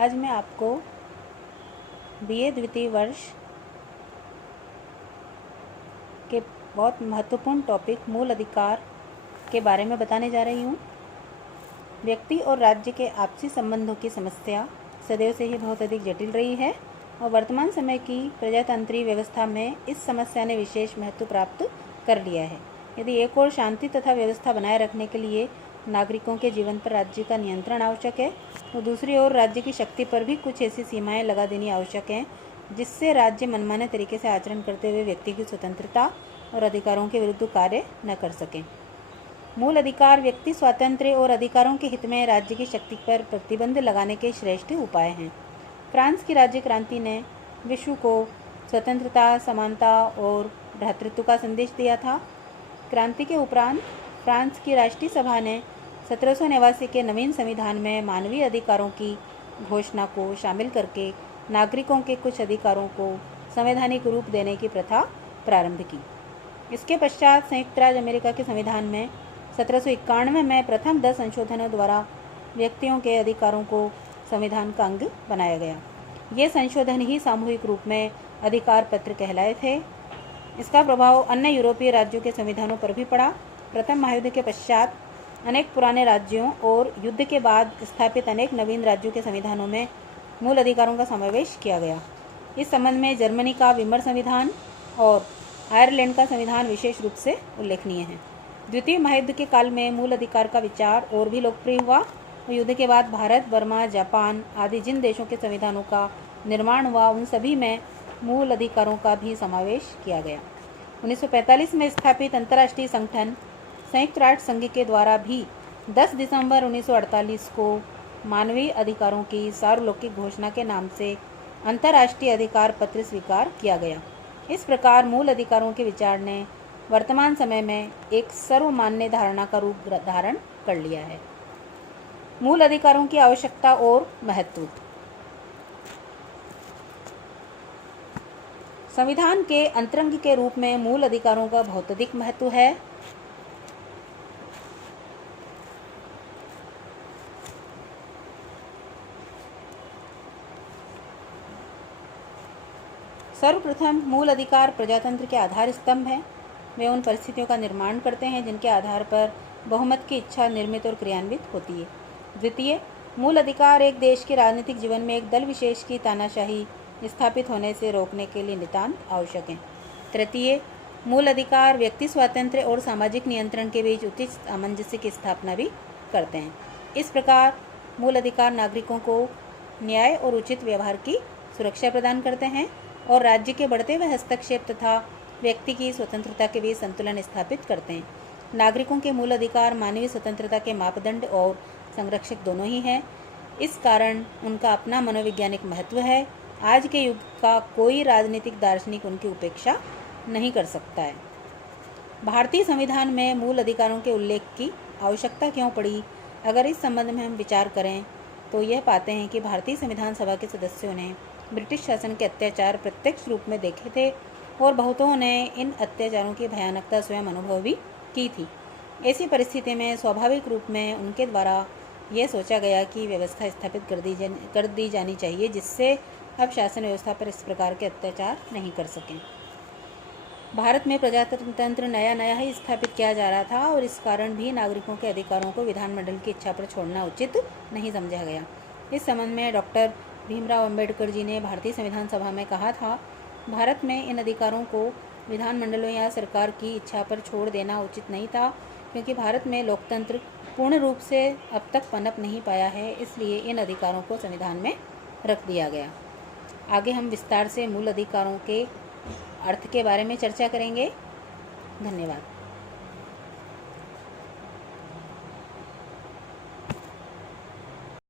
आज मैं आपको बीए द्वितीय वर्ष के बहुत महत्वपूर्ण टॉपिक मूल अधिकार के बारे में बताने जा रही हूँ। व्यक्ति और राज्य के आपसी संबंधों की समस्या सदैव से ही बहुत अधिक जटिल रही है और वर्तमान समय की प्रजातंत्रीय व्यवस्था में इस समस्या ने विशेष महत्व प्राप्त कर लिया है। यदि एक ओर शांति तथा व्यवस्था बनाए रखने के लिए नागरिकों के जीवन पर राज्य का नियंत्रण आवश्यक है, तो दूसरी ओर राज्य की शक्ति पर भी कुछ ऐसी सीमाएं लगा देनी आवश्यक हैं जिससे राज्य मनमाने तरीके से आचरण करते हुए व्यक्ति की स्वतंत्रता और अधिकारों के विरुद्ध कार्य न कर सकें। मूल अधिकार व्यक्ति स्वातंत्र्य और अधिकारों के हित में राज्य की शक्ति पर प्रतिबंध लगाने के श्रेष्ठ उपाय हैं। फ्रांस की राज्य क्रांति ने विश्व को स्वतंत्रता, समानता और भ्रातृत्व का संदेश दिया था। क्रांति के उपरांत फ्रांस की राष्ट्रीय सभा ने 1789 के नवीन संविधान में मानवीय अधिकारों की घोषणा को शामिल करके नागरिकों के कुछ अधिकारों को संवैधानिक रूप देने की प्रथा प्रारंभ की। इसके पश्चात संयुक्त राज्य अमेरिका के संविधान में 1791 में प्रथम 10 संशोधनों द्वारा व्यक्तियों के अधिकारों को संविधान का अंग बनाया गया। ये संशोधन ही सामूहिक रूप में अधिकार पत्र कहलाए थे। इसका प्रभाव अन्य यूरोपीय राज्यों के संविधानों पर भी पड़ा। प्रथम महायुद्ध के पश्चात अनेक पुराने राज्यों और युद्ध के बाद स्थापित अनेक नवीन राज्यों के संविधानों में मूल अधिकारों का समावेश किया गया। इस संबंध में जर्मनी का विमर संविधान और आयरलैंड का संविधान विशेष रूप से उल्लेखनीय है। द्वितीय महायुद्ध के काल में मूल अधिकार का विचार और भी लोकप्रिय हुआ और युद्ध के बाद भारत, बर्मा, जापान आदि जिन देशों के संविधानों का निर्माण हुआ उन सभी में मूल अधिकारों का भी समावेश किया गया। 1945 में स्थापित अंतर्राष्ट्रीय संगठन संयुक्त राष्ट्र संघ के द्वारा भी 10 दिसंबर 1948 को मानवीय अधिकारों की सार्वलौकिक घोषणा के नाम से अंतर्राष्ट्रीय अधिकार पत्र स्वीकार किया गया। इस प्रकार मूल अधिकारों के विचार ने वर्तमान समय में एक सर्वमान्य धारणा का रूप धारण कर लिया है। मूल अधिकारों की आवश्यकता और महत्व। संविधान के अंतरंग के रूप में मूल अधिकारों का बहुत अधिक महत्व है। सर्वप्रथम मूल अधिकार प्रजातंत्र के आधार स्तंभ हैं। वे उन परिस्थितियों का निर्माण करते हैं जिनके आधार पर बहुमत की इच्छा निर्मित और क्रियान्वित होती है। द्वितीय, मूल अधिकार एक देश के राजनीतिक जीवन में एक दल विशेष की तानाशाही स्थापित होने से रोकने के लिए नितांत आवश्यक हैं। तृतीय, मूल अधिकार व्यक्ति स्वातंत्र्य और सामाजिक नियंत्रण के बीच उचित सामंजस्य की स्थापना भी करते हैं। इस प्रकार मूल अधिकार नागरिकों को न्याय और उचित व्यवहार की सुरक्षा प्रदान करते हैं और राज्य के बढ़ते हुए हस्तक्षेप तथा व्यक्ति की स्वतंत्रता के बीच संतुलन स्थापित करते हैं। नागरिकों के मूल अधिकार मानवीय स्वतंत्रता के मापदंड और संरक्षक दोनों ही हैं। इस कारण उनका अपना मनोवैज्ञानिक महत्व है। आज के युग का कोई राजनीतिक दार्शनिक उनकी उपेक्षा नहीं कर सकता है। भारतीय संविधान में मूल अधिकारों के उल्लेख की आवश्यकता क्यों पड़ी? अगर इस संबंध में हम विचार करें तो यह पाते हैं कि भारतीय संविधान सभा के सदस्यों ने ब्रिटिश शासन के अत्याचार प्रत्यक्ष रूप में देखे थे और बहुतों ने इन अत्याचारों की भयानकता स्वयं अनुभव भी की थी। ऐसी परिस्थिति में स्वाभाविक रूप में उनके द्वारा यह सोचा गया कि व्यवस्था स्थापित कर दी जानी चाहिए जिससे अब शासन व्यवस्था पर इस प्रकार के अत्याचार नहीं कर सकें। भारत में प्रजातंत्र नया ही स्थापित किया जा रहा था और इस कारण भी नागरिकों के अधिकारों को विधानमंडल की इच्छा पर छोड़ना उचित नहीं समझा गया। इस संबंध में डॉक्टर भीमराव अंबेडकर जी ने भारतीय संविधान सभा में कहा था, भारत में इन अधिकारों को विधानमंडलों या सरकार की इच्छा पर छोड़ देना उचित नहीं था क्योंकि भारत में लोकतंत्र पूर्ण रूप से अब तक पनप नहीं पाया है, इसलिए इन अधिकारों को संविधान में रख दिया गया। आगे हम विस्तार से मूल अधिकारों के अर्थ के बारे में चर्चा करेंगे। धन्यवाद।